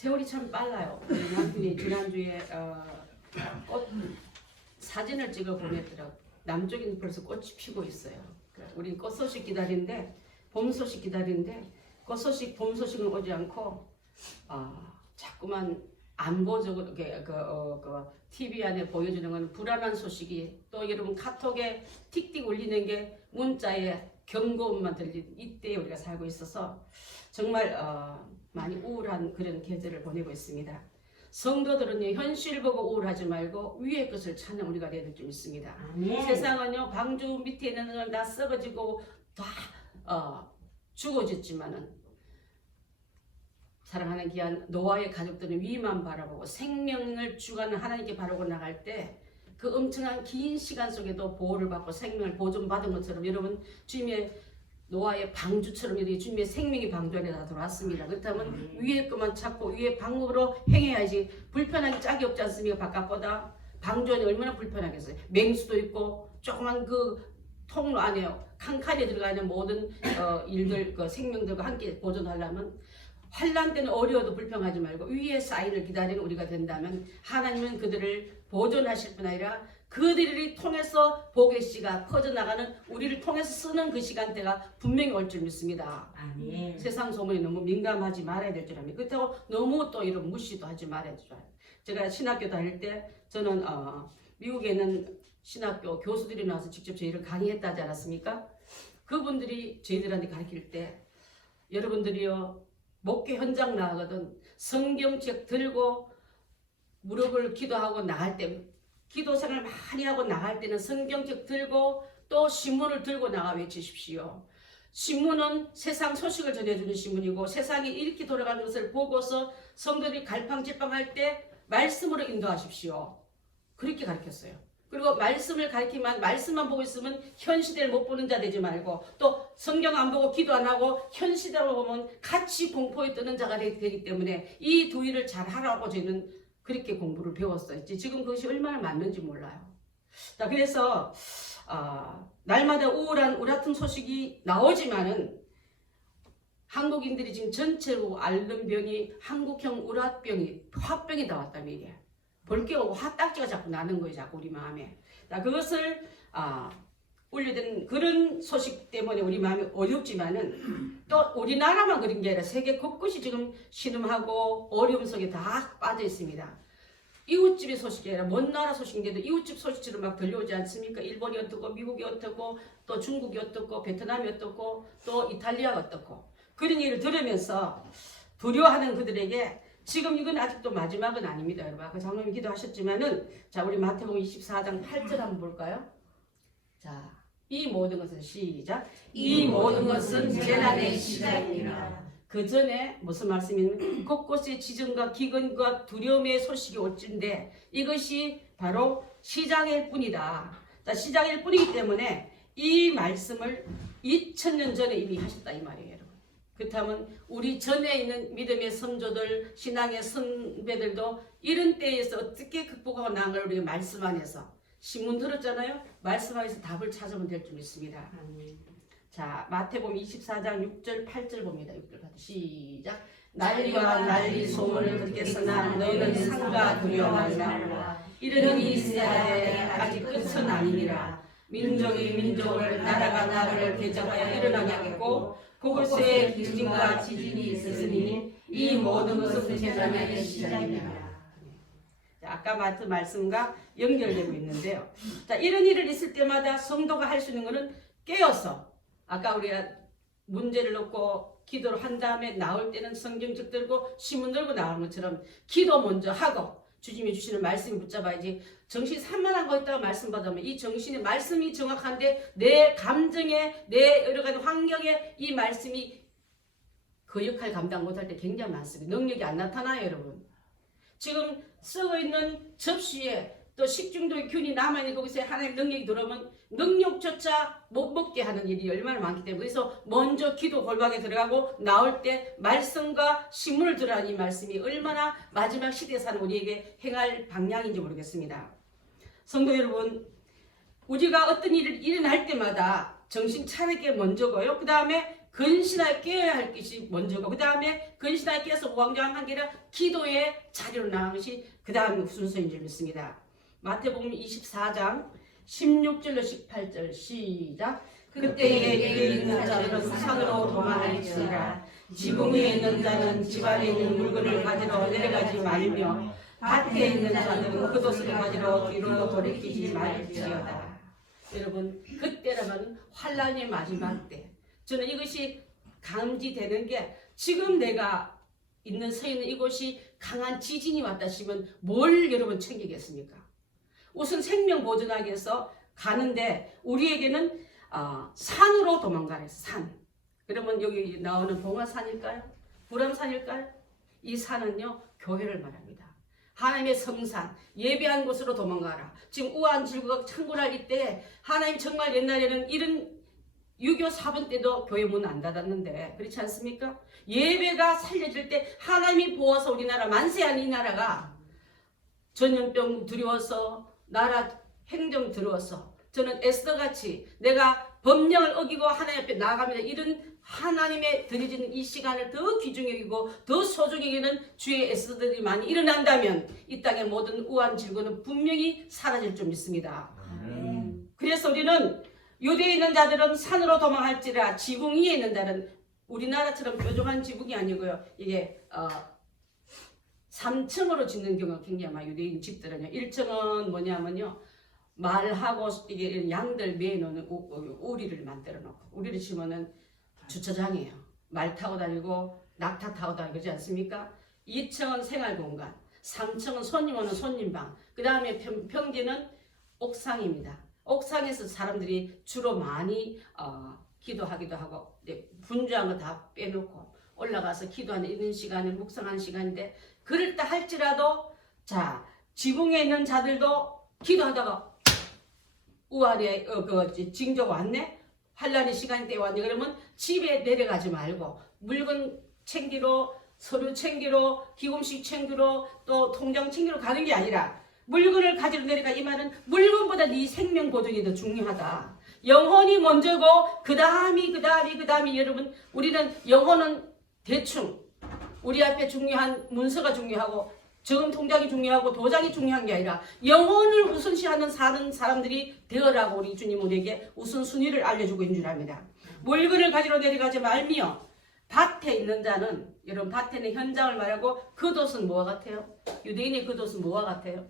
세월이 참 빨라요. 남편이 지난주에 꽃 사진을 찍어 보냈더라고. 남쪽에는 벌써 꽃이 피고 있어요. 우리 꽃 소식 기다리는데, 봄 소식 기다리는데 꽃 소식, 봄 소식은 오지 않고 자꾸만 안보적으로 TV 안에 보여주는 건 불안한 소식이, 또 여러분 카톡에 틱틱 울리는 게 문자에 경고음만 들리는 이때에 우리가 살고 있어서 정말 많이 우울한 그런 계절을 보내고 있습니다. 성도들은요, 현실 보고 우울하지 말고 위의 것을 찾는 우리가 되어야 될 줄 믿습니다. 세상은요, 방주 밑에 있는 건 다 썩어지고 다 죽어졌지만은 사랑하는 귀한 노아의 가족들은 위만 바라보고 생명을 주관하는 하나님께 바라보고 나갈 때 그 엄청난 긴 시간 속에도 보호를 받고 생명을 보존받은 것처럼 여러분 주님의 노아의 방주처럼 이렇게 주님의 생명이 방주 안에 다 들어왔습니다. 그렇다면 위에 것만 찾고 위의 방법으로 행해야지. 불편하기 짝이 없지 않습니까? 바깥보다 방주 안이 얼마나 불편하겠어요. 맹수도 있고 조그만 그 통로 안에 칸칸이 들어가 있는 모든 일들, 그 생명들과 함께 보존하려면 환난 때는 어려워도 불평하지 말고 위에 사인을 기다리는 우리가 된다면 하나님은 그들을 보존하실 뿐 아니라 그들을 통해서 복의 씨가 퍼져나가는, 우리를 통해서 쓰는 그 시간대가 분명히 올 줄 믿습니다. 아멘. 세상 소문에 너무 민감하지 말아야 될 줄 압니다. 그렇다고 너무 또 이런 무시도 하지 말아야 될 줄 압니다. 제가 신학교 다닐 때 저는 미국에 있는 신학교 교수들이 나와서 직접 저희를 강의했다지 않았습니까? 그분들이 저희들한테 가르칠 때 여러분들이요, 목회 현장 나가거든 성경책 들고 무릎을 기도하고 나갈 때, 기도 생활 많이 하고 나갈 때는 성경책 들고 또 신문을 들고 나가 외치십시오. 신문은 세상 소식을 전해주는 신문이고 세상이 이렇게 돌아가는 것을 보고서 성도들이 갈팡질팡할 때 말씀으로 인도하십시오. 그렇게 가르쳤어요. 그리고 말씀을 가르치면 말씀만 보고 있으면 현 시대를 못 보는 자 되지 말고, 또 성경 안 보고 기도 안 하고 현 시대로 보면 같이 공포에 뜨는 자가 되기 때문에 이 두 일을 잘 하라고 저희는 그렇게 공부를 배웠어요. 지금 그것이 얼마나 맞는지 몰라요. 자, 그래서 날마다 우울한 우라통 소식이 나오지만은 한국인들이 지금 전체로 앓는 병이 한국형 우라병이, 화병이 나왔다는 얘기예요. 볼게 오고 화딱지가 자꾸 나는 거예요. 자꾸 우리 마음에. 자, 그것을 울려된 그런 소식 때문에 우리 마음이 어렵지만은 또 우리나라만 그런 게 아니라 세계 곳곳이 지금 신음하고 어려움 속에 다 빠져 있습니다. 이웃집의 소식이 아니라 먼 나라 소식인데도 이웃집 소식처럼 막 들려오지 않습니까? 일본이 어떻고 미국이 어떻고 또 중국이 어떻고 베트남이 어떻고 또 이탈리아가 어떻고 그런 일을 들으면서 두려워하는 그들에게 지금 이건 아직도 마지막은 아닙니다. 여러분 아까 장로님이 기도하셨지만은, 자, 우리 마태복음 24장 8절 한번 볼까요? 자, 이 모든 것은 시작. 이 모든 것은 재난의 시작이니라. 그 전에 무슨 말씀이냐면 곳곳에 지정과 기근과 두려움의 소식이 올진데 이것이 바로 시작일 뿐이다. 자, 시작일 뿐이기 때문에 이 말씀을 2000년 전에 이미 하셨다 이 말이에요. 그렇다면 우리 전에 있는 믿음의 선조들, 신앙의 선배들도 이런 때에서 어떻게 극복하고 나간 걸 우리가 말씀 안에서, 신문 들었잖아요. 말씀 안에서 답을 찾으면 될 줄 믿습니다. 자, 마태복음 24장 6절 8절 봅니다. 6절 8절 시작. 난리와 난리 소문을 듣겠으나 너희는 상가 두려워하라. 이르는 이 시대에 아직 끝은 아니니라. 민족이 민족을, 나라가 나라를 대적하여 일어나겠고 그곳에 지진과 지진이 있으니 이 모든 것은 재난의 시작입니다. 아까 맡은 말씀과 연결되고 있는데요. 자, 이런 일을 있을 때마다 성도가 할 수 있는 것은 깨어서, 아까 우리가 문제를 놓고 기도를 한 다음에 나올 때는 성경책 들고 신문 들고 나오는 것처럼 기도 먼저 하고 주님이 주시는 말씀을 붙잡아야지. 정신 산만한 거 있다가 말씀 받으면 이 정신의 말씀이 정확한데 내 감정에, 내 여러 가지 환경에 이 말씀이 그 역할 감당 못할 때 굉장히 많습니다. 능력이 안 나타나요, 여러분. 지금 썩어 있는 접시에 또 식중독의 균이 남아있는 거기서 하나님의 능력이 들어오면 능력조차 못 먹게 하는 일이 얼마나 많기 때문에, 그래서 먼저 기도 골방에 들어가고 나올 때 말씀과 신문을 들으라는 이 말씀이 얼마나 마지막 시대에 사는 우리에게 행할 방향인지 모르겠습니다. 성도 여러분, 우리가 어떤 일을 일어날 때마다 정신 차리게 먼저고요. 그 다음에 근신하에 깨어야 할 것이 먼저고 그 다음에 근신하에 깨어서 우왕좌왕한 게 아니라 기도의 자리로 나간 것이 그 다음 순서인 줄 믿습니다. 마태복음 24장 16절로 18절 시작. 그때에 여기 있는 자들은 산으로 도망할지니라. 지붕 위에 있는 자는 집 안에 있는 물건을 가지러 내려가지 말며 밭에 있는 자들은 그것을 가지러 뒤로 돌이키지 말지어다. 여러분 그때라면 환란의 마지막 때 저는 이것이 감지되는 게 지금 내가 서 있는 이곳이 강한 지진이 왔다 싶으면 뭘 여러분 챙기겠습니까? 우선 생명 보존하기 위해서 가는데 우리에게는 산으로 도망가라 해서 산. 그러면 여기 나오는 봉화산일까요? 불암산일까요? 이 산은요 교회를 말합니다. 하나님의 성산, 예배한 곳으로 도망가라. 지금 우한질구가 창궐할 이때 하나님 정말 옛날에는 이런 6.25 사번 때도 교회 문 안 닫았는데 그렇지 않습니까? 예배가 살려질 때 하나님이 보아서 우리나라 만세한 이 나라가 전염병 두려워서 나라 행정 두려워서 저는 에스더같이 내가 법령을 어기고 하나님 앞에 나아갑니다. 이런 하나님의 드려지는 이 시간을 더 귀중히 여기고 더 소중히 여기는 주의 에스더들이 많이 일어난다면 이 땅의 모든 우한 질고는 분명히 사라질 줄 믿습니다. 그래서 우리는 유대에 있는 자들은 산으로 도망할지라 지붕 위에 있는 자는 우리나라처럼 뾰족한 지붕이 아니고요. 이게 3층으로 짓는 경우가 굉장히 많아요. 유대인 집들은요. 1층은 뭐냐면요. 말하고 이게 양들 매놓는 우리를 만들어 놓고 우리를 치면은 주차장이에요. 말 타고 다니고 낙타 타고 다니고 그러지 않습니까? 2층은 생활공간, 3층은 손님 오는 손님방, 그 다음에 평지는 옥상입니다. 옥상에서 사람들이 주로 많이 기도하기도 하고 분주한 거 다 빼놓고 올라가서 기도하는 이런 시간을 묵상하는 시간인데 그렇다 할지라도 자 지붕에 있는 자들도 기도하다가 우한에 징조가 왔네? 환란의 시간이 때 왔네? 그러면 집에 내려가지 말고 물건 챙기러 서류 챙기러 기금식 챙기러 또 통장 챙기러 가는 게 아니라 물건을 가지러 내려가. 이 말은 물건보다 네 생명 보존이 더 중요하다. 영혼이 먼저고 그 다음이 여러분 우리는 영혼은 대충 우리 앞에 중요한 문서가 중요하고 저금 통장이 중요하고 도장이 중요한 게 아니라 영혼을 우선시하는 사는 사람들이 되어라고 우리 주님 우리에게 우선순위를 알려주고 있는 줄 압니다. 물건을 가지러 내려가지 말며 밭에 있는 자는 여러분 밭에는 현장을 말하고 겉옷은 뭐와 같아요? 유대인의 겉옷은 뭐와 같아요?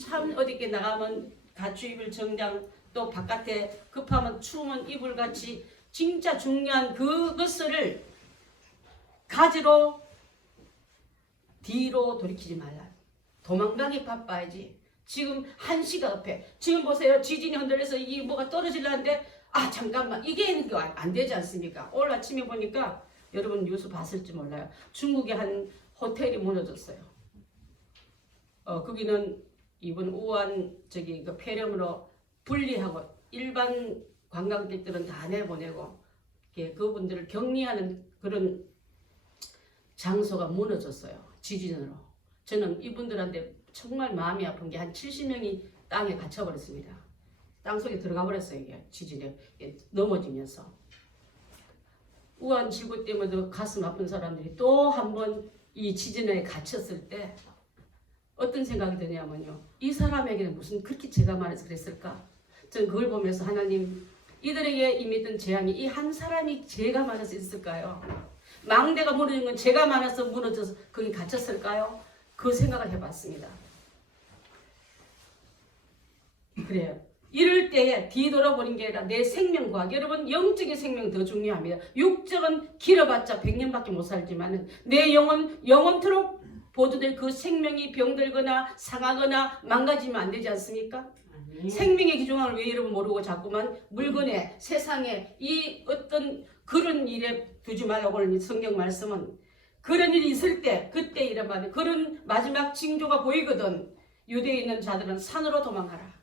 참 어디께 나가면 가추 입을 정장 또 바깥에 급하면 추우면 이불 같이 진짜 중요한 그것을 가지러 뒤로 돌이키지 말라. 도망가기 바빠야지. 지금 한시가 앞에 지금 보세요. 지진이 흔들려서 이 뭐가 떨어지려는데 잠깐만 이게 안 되지 않습니까? 오늘 아침에 보니까 여러분 뉴스 봤을지 몰라요. 중국의 한 호텔이 무너졌어요. 거기는 이번 우한 그 폐렴으로 분리하고 일반 관광객들은 다 내보내고 그분들을 격리하는 그런 장소가 무너졌어요. 지진으로. 저는 이분들한테 정말 마음이 아픈 게 한 70명이 땅에 갇혀버렸습니다. 땅속에 들어가 버렸어요. 이게 지진에 넘어지면서. 우한 지구 때문에 가슴 아픈 사람들이 또 한 번 이 지진에 갇혔을 때 어떤 생각이 드냐면요. 이 사람에게는 무슨 그렇게 죄가 많아서 그랬을까? 저는 그걸 보면서 하나님 이들에게 임했던 재앙이 이 한 사람이 죄가 많아서 있을까요? 망대가 무너진 건 죄가 많아서 무너져서 거기 갇혔을까요? 그 생각을 해봤습니다. 그래요. 이럴 때에 뒤돌아보는 게 아니라 내 생명 과학. 여러분 영적인 생명이 더 중요합니다. 육적은 길어봤자 100년밖에 못 살지만 내 영혼 영원토록 보도될 그 생명이 병들거나 상하거나 망가지면 안 되지 않습니까? 생명의 귀중함을 왜 여러분 모르고 자꾸만 물건에 세상에 이 어떤 그런 일에 두지 말라고 하는 성경 말씀은 그런 일이 있을 때 그때 이란 말이에요. 그런 마지막 징조가 보이거든. 유대에 있는 자들은 산으로 도망가라.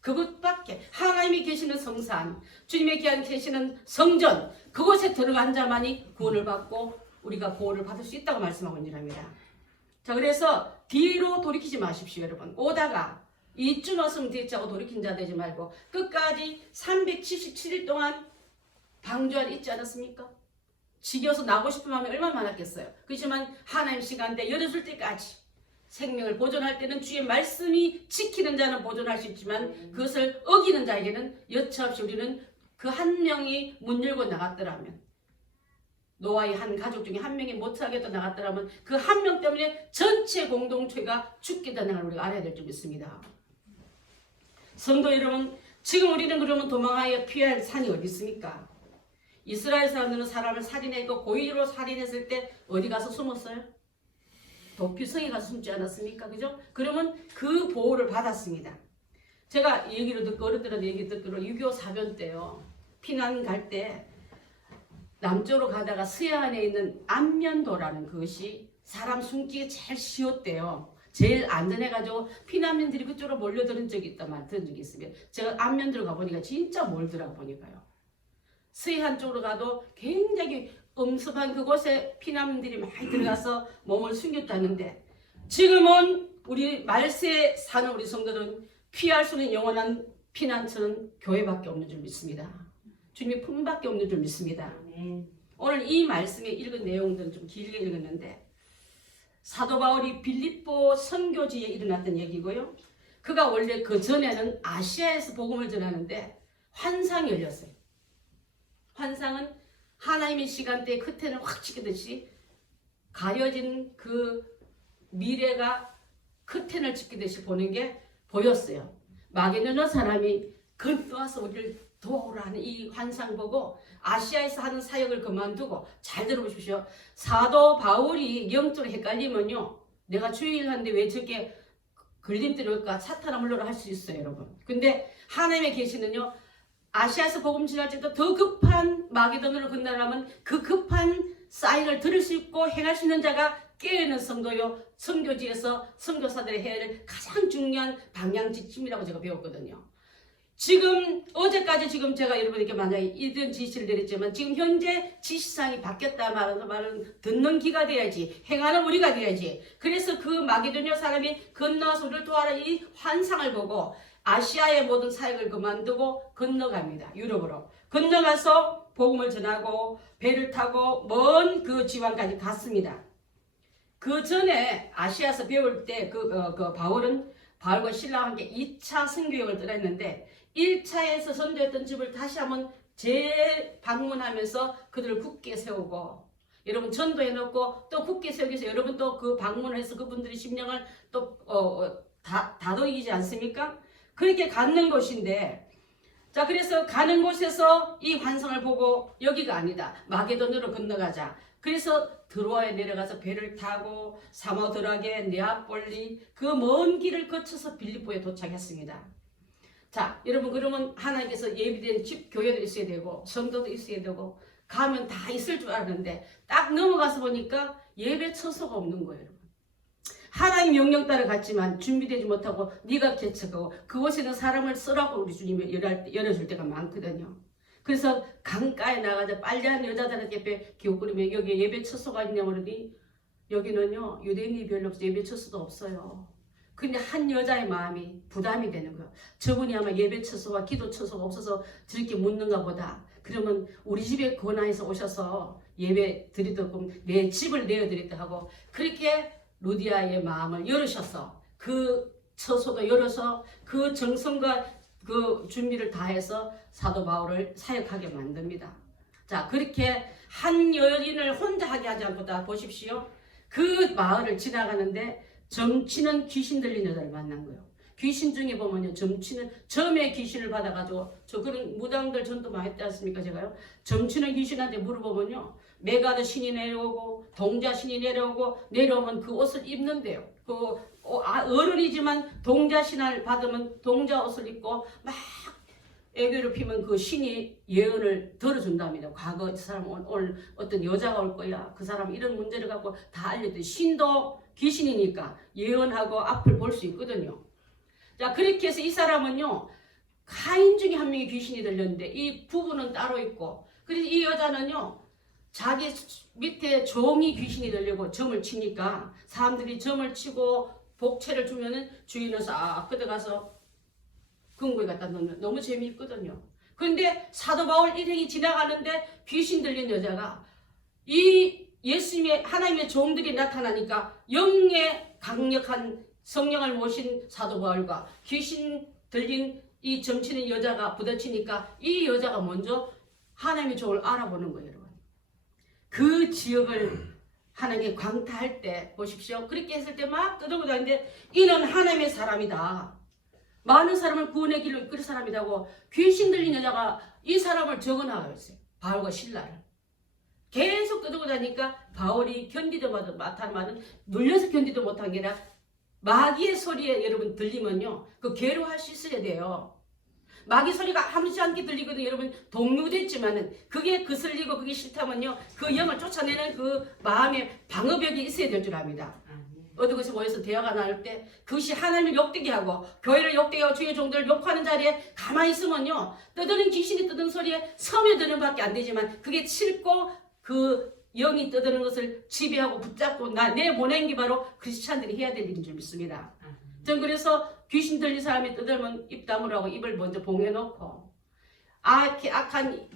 그것밖에 하나님이 계시는 성산 주님의 귀한 계시는 성전 그곳에 들어간 자만이 구원을 받고 우리가 구원을 받을 수 있다고 말씀하고 있는 겁니다. 자 그래서 뒤로 돌이키지 마십시오. 여러분 오다가 이쯤 왔으면 됐자고 돌이킨 자 되지 말고 끝까지 377일 동안 방주 안에 있지 않았습니까? 지겨서 나고 싶은 마음이 얼마나 많았겠어요. 그렇지만 하나님 시간대 열어줄 때까지 생명을 보존할 때는 주의 말씀이 지키는 자는 보존할 수 있지만 그것을 어기는 자에게는 여차없이 우리는 그 한 명이 문 열고 나갔더라면, 노아의 한 가족 중에 한 명이 못하겠다 나갔더라면 그 한 명 때문에 전체 공동체가 죽게 되는 걸 우리가 알아야 될 줄 믿습니다. 성도 여러분, 지금 우리는 그러면 도망하여 피할 산이 어디 있습니까? 이스라엘 사람들은 사람을 살인했고 고의로 살인했을 때 어디 가서 숨었어요? 도피성에 가서 숨지 않았습니까? 그죠? 그러면 그 보호를 받았습니다. 제가 얘기를 듣고 어른들한테 얘기 듣기로 6.25 사변 때요, 피난 갈 때 남쪽으로 가다가 서해안에 있는 안면도라는 그것이 사람 숨기기 제일 쉬웠대요. 제일 안전해가지고 피난민들이 그쪽으로 몰려드는 적이 있단 들은 적이 있습니다. 제가 안면도로 가보니까 진짜 멀더라고 보니까요. 서해안 쪽으로 가도 굉장히 엄습한 그곳에 피난민들이 많이 들어가서 몸을 숨겼다는데, 지금은 우리 말세에 사는 우리 성도들은 피할 수 있는 영원한 피난처는 교회밖에 없는 줄 믿습니다. 주님의 품밖에 없는 줄 믿습니다. 오늘 이 말씀에 읽은 내용들은 좀 길게 읽었는데, 사도 바울이 빌립보 선교지에 일어났던 얘기고요. 그가 원래 그 전에는 아시아에서 복음을 전하는데 환상이 열렸어요. 환상은 하나님의 시간대에 커튼을 확 치기듯이 가려진 그 미래가 커튼을 치기듯이 보는 게 보였어요. 마게도냐 사람이 건너와서 우리를 도우라는 이 환상 보고 아시아에서 하는 사역을 그만두고, 잘 들어보십시오. 사도 바울이 영적으로 헷갈리면요, 내가 주일 하는데 왜 저게 걸림돌이 올까? 사탄아 물러라 할 수 있어요, 여러분. 근데 하나님의 계시는요, 아시아에서 복음 전할 때도 더 급한 마게도냐로 건너려면 그 급한 사인을 들을 수 있고 행할 수 있는 자가 깨어있는 성도요, 선교지에서 선교사들의 해야 할 가장 중요한 방향 지침이라고 제가 배웠거든요. 지금 어제까지 지금 제가 여러분에게 만약에 이런 지시를 내렸지만 지금 현재 지시사항이 바뀌었다 말은 듣는 기가 돼야지, 행하는 우리가 돼야지. 그래서 그 마게도냐 사람이 건너와서 우리를 도와라 이 환상을 보고 아시아의 모든 사역을 그만두고 건너갑니다. 유럽으로 건너가서 복음을 전하고 배를 타고 먼 그 지방까지 갔습니다. 그 전에 아시아에서 배울 때 바울은 바울과 신라와 함께 2차 선교여행을 떠났는데 1차에서 선교했던 집을 다시 한번 재방문하면서 그들을 굳게 세우고, 여러분 전도해놓고 또 굳게 세우기 위해서 여러분 또 그 방문을 해서 그분들의 심령을 또 다독이지 않습니까? 그렇게 갖는 곳인데, 자, 그래서 가는 곳에서 이 환상을 보고 여기가 아니다, 마게도냐로 건너가자. 그래서 드로아에 내려가서 배를 타고 사모드라게, 네아폴리 그 먼 길을 거쳐서 빌립보에 도착했습니다. 자, 여러분, 그러면 하나님께서 예비된 집 교회도 있어야 되고 성도도 있어야 되고 가면 다 있을 줄 알았는데 딱 넘어가서 보니까 예배 처소가 없는 거예요. 하나님 명령 따라 갔지만 준비되지 못하고 네가 개척하고 그곳에는 사람을 쓰라고 우리 주님이 열어줄 때가 많거든요. 그래서 강가에 나가서 빨래하는 여자들한테 기웃거리며 여기에 예배 처소가 있냐고 그러니 여기는요 유대인이 별로 없어요. 예배 처소도 없어요. 근데 한 여자의 마음이 부담이 되는 거예요. 저분이 아마 예배 처소와 기도 처소가 없어서 저렇게 묻는가 보다. 그러면 우리 집에 권하에서 오셔서 예배 드리도록 내 집을 내어드렸다 하고, 그렇게 루디아의 마음을 열으셔서 그 처소도 열어서 그 정성과 그 준비를 다해서 사도 바울을 사역하게 만듭니다. 자, 그렇게 한 여인을 혼자 하게 하지 않고 다 보십시오. 그 마을을 지나가는데 점치는 귀신 들린 여자를 만난 거예요. 귀신 중에 보면요, 점치는 점의 귀신을 받아가지고, 저 그런 무당들 전도 많이 했지 않습니까? 제가요, 점치는 귀신한테 물어보면요, 메가드 신이 내려오고 동자 신이 내려오면 그 옷을 입는데요. 그 어른이지만 동자 신을 받으면 동자 옷을 입고 막 애교를 피면 그 신이 예언을 들어준답니다. 과거 이 사람 오늘 어떤 여자가 올 거야, 그 사람 이런 문제를 갖고 다 알려드려. 신도 귀신이니까 예언하고 앞을 볼 수 있거든요. 자, 그렇게 해서 이 사람은요, 가인 중에 한 명이 귀신이 들렸는데 이 부부는 따로 있고, 그래서 이 여자는요, 자기 밑에 종이 귀신이 들려고 점을 치니까 사람들이 점을 치고 복채를 주면은 주인은 싹 끄덕가서 금고에 갖다 넣으면 너무 재미있거든요. 그런데 사도 바울 일행이 지나가는데 귀신 들린 여자가 이 예수님의 하나님의 종들이 나타나니까 영의 강력한 성령을 모신 사도 바울과 귀신 들린 이 점치는 여자가 부딪히니까 이 여자가 먼저 하나님의 종을 알아보는 거예요, 여러분. 그 지역을 하나님께 광탈할 때 보십시오. 그렇게 했을 때 막 떠들고 다니는데 이는 하나님의 사람이다. 많은 사람을 구원의 길로 이끌 사람이라고 귀신 들린 여자가 이 사람을 적어나가였어요. 바울과 실라를. 계속 떠들고 다니니까 바울이 견디도 못한 말은 눌려서 견디도 못한 게 아니라 마귀의 소리에 여러분 들리면요. 그 괴로워할 수 있어야 돼요. 마귀 소리가 아무렇지 않게 들리거든 여러분 동요됐지만은 그게 거슬리고 그게 싫다면요. 그 영을 쫓아내는 그 마음의 방어벽이 있어야 될 줄 압니다. 어느 곳에 모여서 대화가 나눌 때 그것이 하나님을 욕되게 하고 교회를 욕되게 하고 주의 종들을 욕하는 자리에 가만히 있으면요. 떠드는 귀신이 떠드는 소리에 스며드는 밖에 안 되지만 그게 칠고 그 영이 떠드는 것을 지배하고 붙잡고 내보낸 게 바로 크리스찬들이 해야 될 일인 줄 믿습니다. 전 그래서 귀신 들린 사람이 떠들면 입 다물라고 입을 먼저 봉해놓고 악한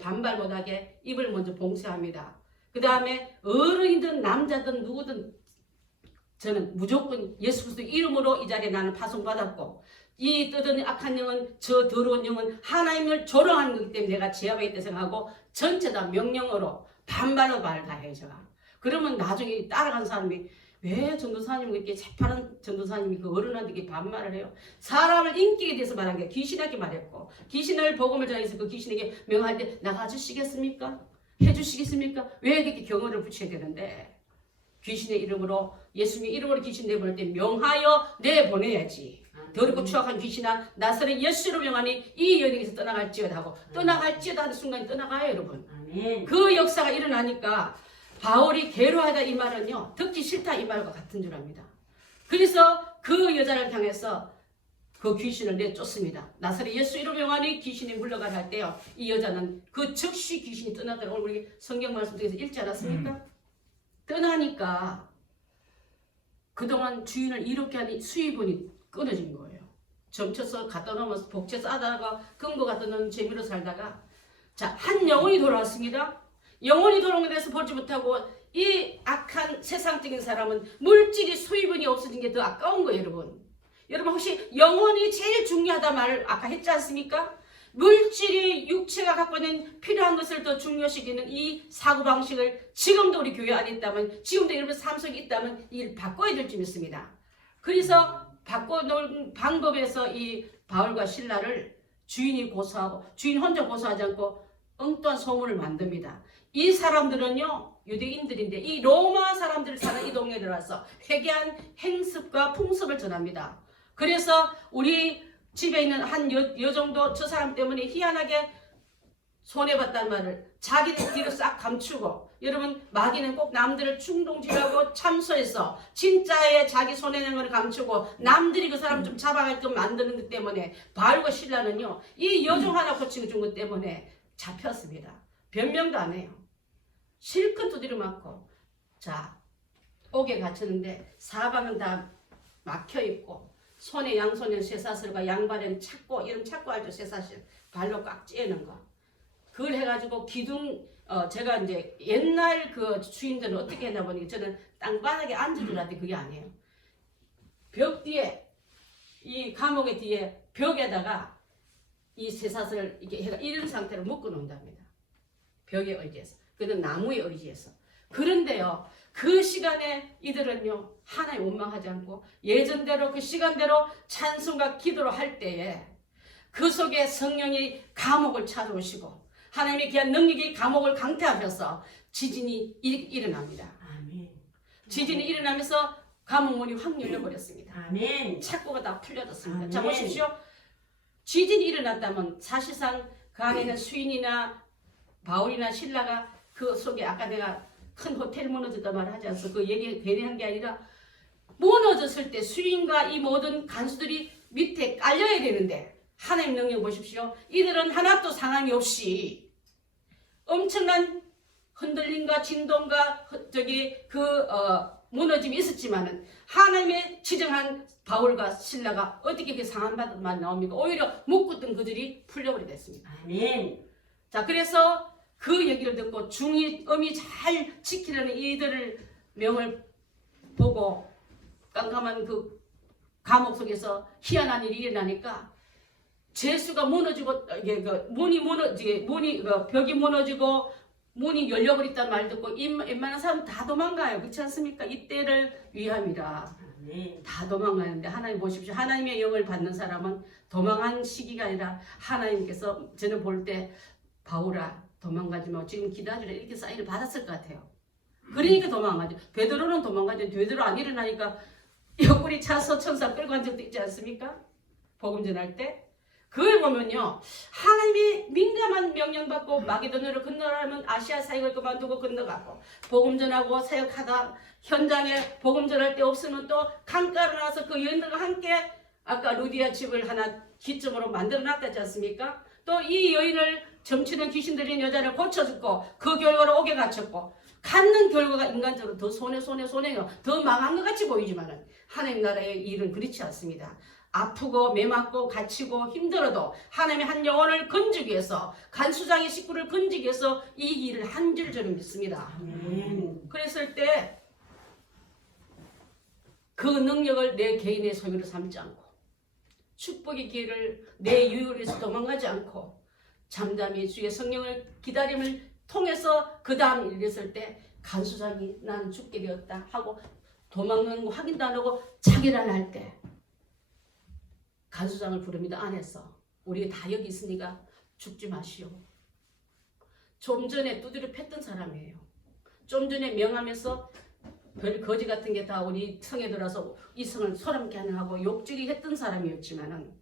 반발 못하게 입을 먼저 봉쇄합니다. 그 다음에 어른이든 남자든 누구든 저는 무조건 예수 그리스도 이름으로 이 자리에 나는 파송받았고 이 떠드는 악한 영은 저 더러운 영은 하나님을 조롱하는 거기 때문에 내가 제압하겠다 생각하고 전체 다 명령어로 반발로 말을 다 해요. 제가. 그러면 나중에 따라간 사람이 왜 전도사님이 이렇게 재파른 전도사님이 그 어른한테 이렇게 반말을 해요? 사람을 인기에 대해서 말한 게 귀신에게 말했고 귀신을 복음을 전해서 그 귀신에게 명할 때 나가주시겠습니까? 해주시겠습니까? 왜 이렇게 경어를 붙여야 되는데 귀신의 이름으로 예수님의 이름으로 귀신 내보낼 때 명하여 내보내야지. 더럽고 추악한 귀신아 나사렛 예수로 명하니 이 여인에게서 떠나갈지어다 하고 떠나갈지어다 하는 순간에 떠나가요 여러분. 아멘. 그 역사가 일어나니까 바울이 괴로워하다 이 말은요 듣기 싫다 이 말과 같은 줄 압니다. 그래서 그 여자를 향해서 그 귀신을 내쫓습니다. 나사렛 예수 이름 명하니 귀신이 물러가라 할 때요 이 여자는 그 즉시 귀신이 떠나더라고. 오늘 우리 성경 말씀 중에서 읽지 않았습니까? 떠나니까 그동안 주인을 이렇게 하니 수입원이 끊어진 거예요. 점쳐서 갖다 놓으면서 복채 싸다가 금고 갖다 놓는 재미로 살다가 자 한 영혼이 돌아왔습니다. 영혼이 돌아온 데서 보지 못하고 이 악한 세상적인 사람은 물질이 수입원이 없어진 게 더 아까운 거예요 여러분. 여러분 혹시 영혼이 제일 중요하다 말을 아까 했지 않습니까? 물질이 육체가 갖고 있는 필요한 것을 더 중요시키는 이 사고방식을 지금도 우리 교회 안에 있다면 지금도 여러분 삶 속에 있다면 이를 바꿔야 될 줄 믿습니다. 그래서 바꿔놓은 방법에서 이 바울과 실라를 주인이 고소하고 주인 혼자 고소하지 않고 엉뚱한 소문을 만듭니다. 이 사람들은요 유대인들인데 이 로마 사람들을 사는 이 동네에 들어와서 회개한 행습과 풍습을 전합니다. 그래서 우리 집에 있는 한 여정도 저 사람 때문에 희한하게 손해봤단 말을 자기는 뒤로 싹 감추고 여러분 마귀는 꼭 남들을 충동질하고 참소해서 진짜의 자기 손해낸 걸 감추고 남들이 그 사람 좀 잡아갈끔 만드는 것 때문에 바울과 실라는요 이 여종 하나 고치고 준 것 때문에 잡혔습니다. 변명도 안 해요. 실컷 두드려 맞고 자 옥에 갇혔는데 사방은 다 막혀있고 손에 양손에 쇠사슬과 양발에는 착고 이런 착고 알죠? 쇠사슬 발로 꽉 찌는 거 그걸 해가지고 기둥 제가 이제 옛날 그 주인들은 어떻게 했나 보니 저는 땅바닥에 앉아주라는데 그게 아니에요. 벽 뒤에 이 감옥의 뒤에 벽에다가 이 쇠사슬을 이렇게 해가 이런 상태로 묶어 놓는답니다. 벽에 의지해서 그는 나무에 의지해서. 그런데요 그 시간에 이들은요 하나님 원망하지 않고 예전대로 그 시간대로 찬송과 기도를 할 때에 그 속에 성령이 감옥을 찾아오시고 하나님의 귀한 능력이 감옥을 강태하셔서 지진이 일어납니다. 아멘. 지진이 일어나면서 감옥 문이 확 열려버렸습니다. 아멘. 착고가 다 풀려졌습니다. 아멘. 자 보십시오. 지진이 일어났다면 사실상 그 안에 있는 수인이나 바울이나 신라가 그 속에 아까 내가 큰 호텔 무너졌다 말하지 않았어. 그 얘기 괜히 한 게 아니라 무너졌을 때 수인과 이 모든 간수들이 밑에 깔려야 되는데 하나님 능력 보십시오. 이들은 하나도 상함이 없이 엄청난 흔들림과 진동과 무너짐이 있었지만은 하나님의 지정한 바울과 신라가 어떻게 그 상한 바만 나옵니까? 오히려 묶었던 그들이 풀려버리게 됐습니다. 아멘. 자, 그래서 그 얘기를 듣고 중이 엄히 잘 지키려는 이들을 명을 보고 깜깜한 그 감옥 속에서 희한한 일이 일어나니까 죄수가 무너지고 이게 그 벽이 무너지고 문이 열려버렸단 말 듣고 웬만한 사람 다 도망가요. 그렇지 않습니까? 이때를 위함이라 아멘. 다 도망가는데 하나님 보십시오. 하나님의 영을 받는 사람은 도망한 시기가 아니라 하나님께서 저는 볼 때 바울아 도망가지 마. 지금 기다리라 이렇게 사인을 받았을 것 같아요. 그러니까 도망가죠. 베드로는 도망가죠. 베드로 안 일어나니까 옆구리 차서 천사 끌고 간 적도 있지 않습니까? 복음 전할 때. 그걸 보면요. 하나님이 민감한 명령받고 마게도냐로 건너가면 아시아 사역을 그만두고 건너가고 복음 전하고 사역하다 현장에 복음 전할 때 없으면 또 강가로 나와서 그 여인들과 함께 아까 루디아 집을 하나 기점으로 만들어 놨다지 않습니까? 또 이 여인을 점치는 귀신 들린 여자를 고쳐줬고 그 결과로 옥에 갇혔고 갖는 결과가 인간적으로 더 손해요. 더 망한 것 같이 보이지만은 하나님 나라의 일은 그렇지 않습니다. 아프고 매맞고 갇히고 힘들어도 하나님의 한 영혼을 건지기 위해서 간수장의 식구를 건지기 위해서 이 일을 한 줄 저는 믿습니다. 그랬을 때 그 능력을 내 개인의 소유로 삼지 않고 축복의 기회를 내 유익을 위해서 도망가지 않고 잠잠히 주의 성령을 기다림을 통해서 그 다음 일을 했을 때 간수장이 나는 죽게 되었다 하고 도망가는 거 확인도 안 하고 자기를 할 때 간수장을 부릅니다. 안에서 우리가 다 여기 있으니까 죽지 마시오. 좀 전에 두드려 팼던 사람이에요. 좀 전에 명함에서 별 거지 같은 게 다 우리 성에 들어서 이 성을 소란케 하고 욕주기 했던 사람이었지만은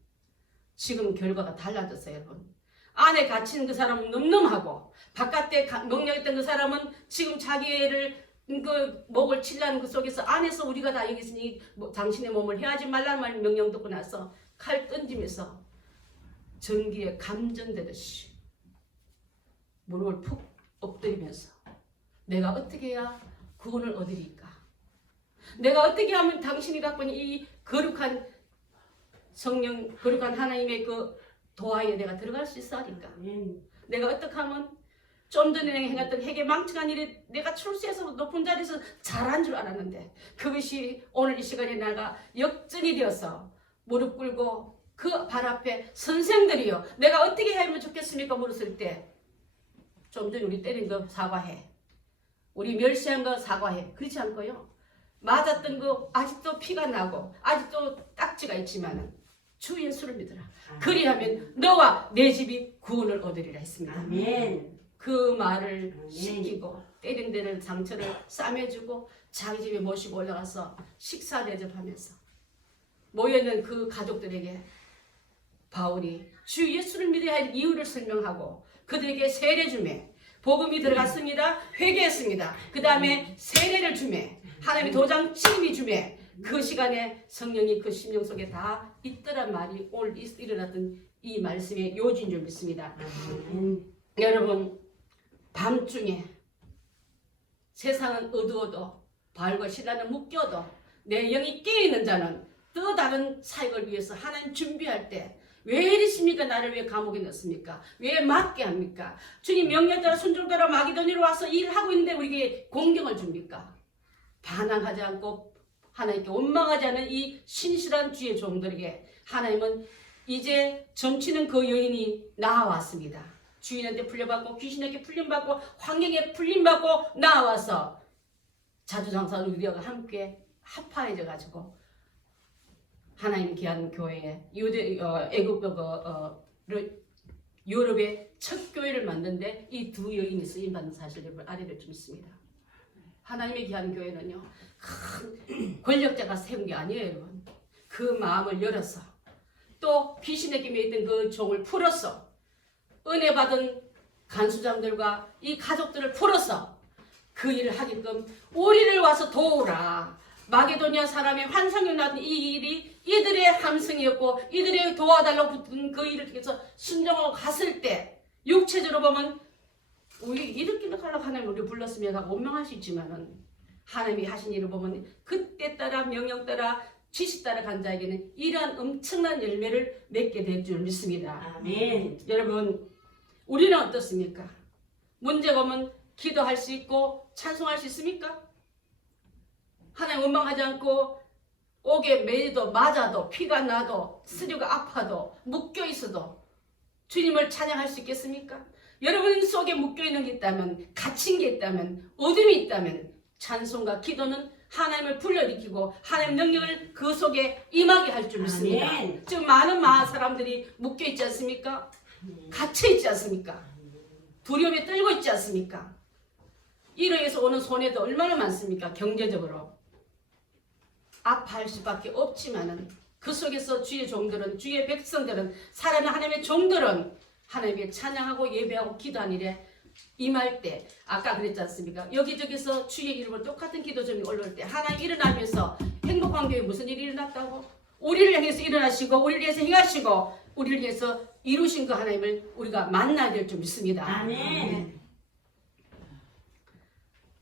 지금 결과가 달라졌어요, 여러분. 안에 갇힌 그 사람은 늠름하고 바깥에 명령했던 그 사람은 지금 자기를 그 목을 칠라는 그 속에서 안에서 우리가 다 여기 있으니 당신의 몸을 해하지 말라는 말 명령 듣고 나서 칼 던지면서 전기에 감전되듯이 무릎을 푹 엎드리면서 내가 어떻게 해야 구원을 얻으리까? 내가 어떻게 하면 당신이 갖고 있는 이 거룩한 성령, 거룩한 하나님의 그 도하에 내가 들어갈 수 있으리까? 내가 어떻게 하면 좀 전에 행했던 핵에 망측한 일이 내가 출세해서 높은 자리에서 잘한 줄 알았는데 그것이 오늘 이 시간에 내가 역전이 되어서 무릎 꿇고 그 발 앞에 선생들이요 내가 어떻게 하면 좋겠습니까? 물었을 때 좀 전에 우리 때린 거 사과해. 우리 멸시한 거 사과해. 그렇지 않고요. 맞았던 거 아직도 피가 나고 아직도 딱지가 있지만은 주 예수를 믿으라. 그리하면 너와 내 집이 구원을 얻으리라 했습니다. 아멘. 그 말을 시키고 때린 데를 상처를 싸매주고 자기 집에 모시고 올라가서 식사 대접하면서 모여있는 그 가족들에게 바울이 주 예수를 믿어야 할 이유를 설명하고 그들에게 세례 주매 복음이 들어갔습니다. 회개했습니다. 그 다음에 세례를 주매 하나님의 도장 찍음이 주매 그 시간에 성령이 그 심령 속에 다 있더란 말이 오늘 일어났던 이 말씀의 요지인 줄 믿습니다. 여러분 밤중에 세상은 어두워도 바울과 실라는 묶여도 내 영이 깨어있는 자는 또 다른 사역을 위해서 하나님 준비할 때 왜 이러십니까? 나를 왜 감옥에 넣습니까? 왜 맞게 합니까? 주님 명령 따라 순종 따라 마게도냐로 와서 일을 하고 있는데 우리에게 공경을 줍니까? 반항하지 않고 하나님께 원망하지 않은 이 신실한 주의 종들에게 하나님은 이제 점치는 그 여인이 나와왔습니다. 주인한테 풀려받고 귀신에게 풀림받고 환경에 풀림받고 나와서 자주장사 루디아가 함께 합파해져 가지고 하나님 귀한 교회에 애국 유럽의 첫 교회를 만드는데 이 두 여인이 쓰임받는 사실을 아래를 좀 있습니다. 하나님의 귀한 교회는요 큰 권력자가 세운 게 아니에요, 여러분. 그 마음을 열어서 또 귀신에게 매있던 그 종을 풀어서 은혜 받은 간수장들과 이 가족들을 풀어서 그 일을 하게끔 우리를 와서 도우라. 마게도냐 사람의 환상이 나던 이 일이 이들의 함성이었고 이들의 도와달라고 붙은 그 일을 통해서 순종하고 갔을 때 육체적으로 보면 우리 이렇게 하려고 하나님 우리 불렀으면 하고 원망할 수 있지만은 하나님이 하신 일을 보면 그때 따라 명령 따라 지시 따라 간 자에게는 이러한 엄청난 열매를 맺게 될 줄 믿습니다. 아멘. 여러분, 우리는 어떻습니까? 문제가 오면 기도할 수 있고 찬송할 수 있습니까? 하나님 원망하지 않고 옥에 매도 맞아도 피가 나도 스려가 아파도 묶여 있어도 주님을 찬양할 수 있겠습니까? 여러분 속에 묶여 있는 게 있다면, 갇힌 게 있다면, 어둠이 있다면 찬송과 기도는 하나님을 불러일으키고 하나님 능력을 그 속에 임하게 할 줄 믿습니다. 아멘. 지금 많은 사람들이 묶여 있지 않습니까? 갇혀 있지 않습니까? 두려움에 떨고 있지 않습니까? 이로 해서 오는 손해도 얼마나 많습니까? 경제적으로 아파할 수밖에 없지만은 그 속에서 주의 종들은, 주의 백성들은, 살아있는 하나님의 종들은 하나님의 찬양하고 예배하고 기도한 일에 임할 때, 아까 그랬지 않습니까? 여기저기서 주의 이름으로 똑같은 기도점이 올라올 때 하나님 일어나면서 행복한 교회에 무슨 일이 일어났다고? 우리를 향해서 일어나시고 우리를 위해서 행하시고 우리를 위해서 이루신 그 하나님을 우리가 만나야 될 줄 믿습니다. 아멘.